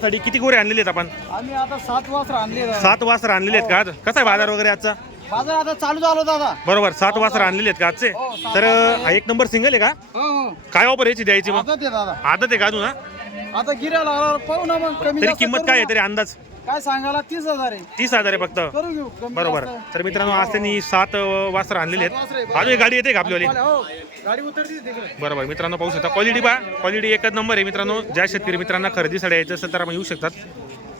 साठी किती गोरे आणलेले आहेत आपण? आम्ही आता सात वाजता आणले. सात वासर आणलेले आहेत का आज? कसा आहे बाजार वगैरे आजचा? बाजार आता चालू झालो दादा बरोबर सात वासर आणलेले आहेत का आजचे? हो, सात तर. हा एक नंबर सिंगल आहे का? हो हो. काय ऑफर याची द्यायची मग? आता ते दादा. आदत आहे का अजून हा? आता गिरायला आल्यावर पाहू ना मग कमी तरी जास्त किंमत करू काय आहे ना. तरी अंदाज? काय सांगायला? तीस हजार आहे. तीस हजार आहे फक्त. करू घेऊ. कमी बरोबर. जास्त. तर मित्रांनो आज त्यांनी सात वासर आणलेले आहेत. आहे, अजून एक गाडी येते का आपल्यावाली हो. गाडी उतरती तिकडे. बरोबर. मित्रांनो पाहू शकता. क्वालिटी पहा. क्वालिटी एकच नंबर आहे मित्रांनो. ज्या शेतकरी मित्रांना खरेदीसाठी यायचं असेल तर आपण येऊ शकतात.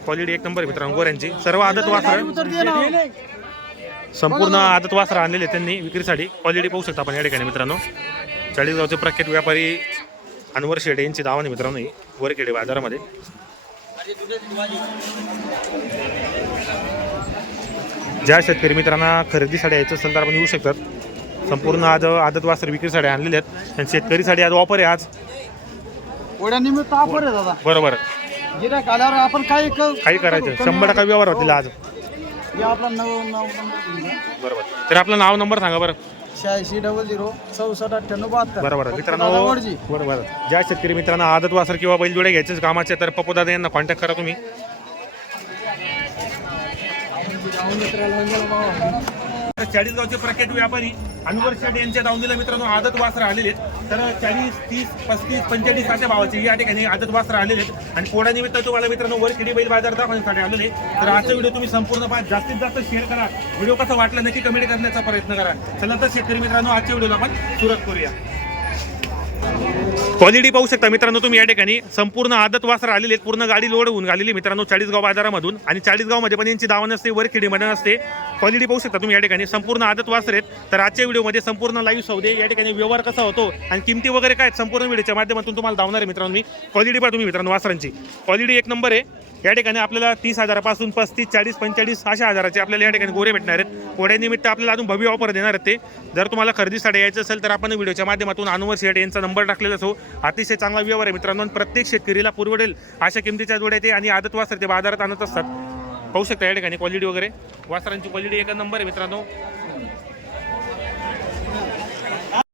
क्वालिटी एक नंबर आहे मित्रांनो गोऱ्यांची. सर्व आदत गाडी वासर उतरती ना. हो. संपूर्ण आदत वासर आणलेले आहेत त्यांनी विक्रीसाठी. क्वालिटी पाहू शकता आपण या ठिकाणी मित्रांनो. चाळीसगावचे प्रख्यात व्यापारी अनवर शेडे यांची दावा मित्रांनो ही. वरखेडे बाजारामध्ये. ज्या शेतकरी मित्रांना खरेदीसाठी यायचं असेल तर आपण येऊ शकतात. संपूर्ण आज आदत वासर विक्रीसाठी आणलेले आहेत. आणि शेतकरीसाठी आज ऑफर आहे आज. निमित्त ऑफर आहे दादा. बरोबर. गिरायक आल्यावर आपण काही काही करायचं शंभर टक्का व्यवहार होतील आज. आपला नऊ नऊ नंबर बरोबर. तर आपलं नाव नंबर सांगा बरं. शहाऐंशी डबल झिरो चौसष्ट अठ्ठ्याण्णव बहात्तर. बरोबर मित्रांनो. बरोबर ज्या शेतकरी मित्रांना आदत वासर किंवा बैलजोड्या घ्यायचेच कामाचे तर पप्पू दादा यांना कॉन्टॅक्ट करा तुम्ही. चाळीसगावचे प्रख्यात व्यापारी अनवर शेट यांच्या दावणीला मित्रांनो आदत वास राहिलेले आहेत. तर चाळीस तीस पस्तीस पंचेचाळीस अशा भावाचे या ठिकाणी आदत वास राहिलेले आहेत. आणि कोणानिमित्त तुम्हाला मित्रांनो वर खेडी बैल बाजार दाखवण्यासाठी आलेले तर आजचा व्हिडिओ तुम्ही संपूर्ण पाहा. जास्तीत जास्त शेअर करा. व्हिडिओ कसा वाटला नक्की कमेंट करण्याचा प्रयत्न करा. चला तर शेतकरी मित्रांनो आजच्या व्हिडिओला आपण सुरुवात करूया. क्वालिटी पाहू शकता मित्रांनो तुम्ही या ठिकाणी. संपूर्ण आदत वासर आलेले आहेत. पूर्ण गाडी लोड होऊन आलेली मित्रांनो चाळीसगाव बाजारामधून. आणि चाळीसगावमध्ये पण यांची दावा नसते वर खेडीमध्ये नसते क्वालिटी पाहू शकता तुम्ही या ठिकाणी. संपूर्ण आदत वासर आहेत. तर आजच्या व्हिडिओमध्ये संपूर्ण लाईव्ह सौदे या ठिकाणी व्यवहार कसा होतो आणि किमती वगैरे काय आहेत, संपूर्ण व्हिडिओच्या माध्यमातून तुम्हाला धावणार आहे मित्रांनो मी. क्वालिटी पाहा तुम्ही मित्रांनो वासरांची. क्वालिटी एक नंबर आहे. या ठिकाणी आपल्याला तीस हजारापासून पस्तीस चाळीस पंचेचाळीस अशा हजाराचे आपल्याला या ठिकाणी गोरे भेटणार आहेत. कोड्यानिमित्त आपल्याला अजून भव्य ऑफर देणार आहेत ते. जर तुम्हाला खरेदीसाठी यायचं असेल तर आपण व्हिडिओच्या माध्यमातून अनुवर शेट यांचा नंबर टाकलेला असो. अतिशय चांगला व्यवहार आहे मित्रांनो. प्रत्येक शेतकरीला पुरवडेल अशा किमतीच्या जोड्या ते आणि आदत वासर ते बाजारात आणत असतात. पाहू शकता या ठिकाणी क्वालिटी वगैरे. वासरांची क्वालिटी एक नंबर आहे मित्रांनो.